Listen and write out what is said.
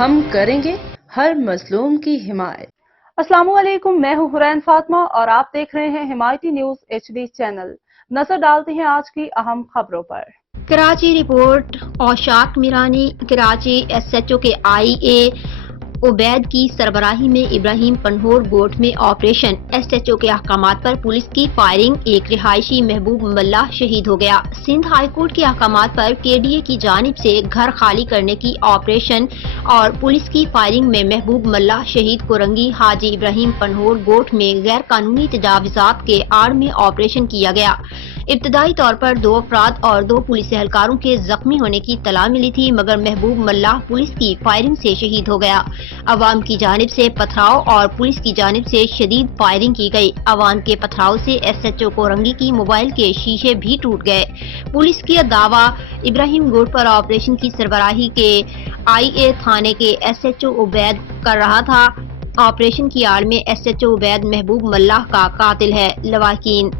ہم کریں گے ہر مظلوم کی حمایت۔ السلام علیکم، میں ہوں حرین فاطمہ اور آپ دیکھ رہے ہیں حمایتی نیوز HD چینل۔ نظر ڈالتے ہیں آج کی اہم خبروں پر۔ کراچی رپورٹ اوشاق میرانی۔ کراچی SHO کے IA عبید کی سربراہی میں ابراہیم پنہور گوٹھ میں آپریشن SHO کے احکامات پر پولیس کی فائرنگ، ایک رہائشی محبوب ملہ شہید ہو گیا۔ سندھ ہائی کورٹ کے احکامات پر KDA کی جانب سے گھر خالی کرنے کی آپریشن اور پولیس کی فائرنگ میں محبوب ملہ شہید کورنگی حاجی ابراہیم پنہور گوٹھ میں غیر قانونی تجاوزات کے آڑ میں آپریشن کیا گیا۔ ابتدائی طور پر 2 افراد اور 2 پولیس اہلکاروں کے زخمی ہونے کی اطلاع ملی تھی، مگر محبوب ملہ پولیس کی فائرنگ سے شہید ہو گیا۔ عوام کی جانب سے پتھراؤ اور پولیس کی جانب سے شدید فائرنگ کی گئی۔ عوام کے پتھراؤ سے SHO کورنگی کی موبائل کے شیشے بھی ٹوٹ گئے۔ پولیس کا دعویٰ ابراہیم گوٹھ پر آپریشن کی سربراہی کے IA تھانے کے SHO عبید کر رہا تھا۔ آپریشن کی آڑ میں SHO عبید محبوب ملہ کا قاتل ہے۔ لواحقین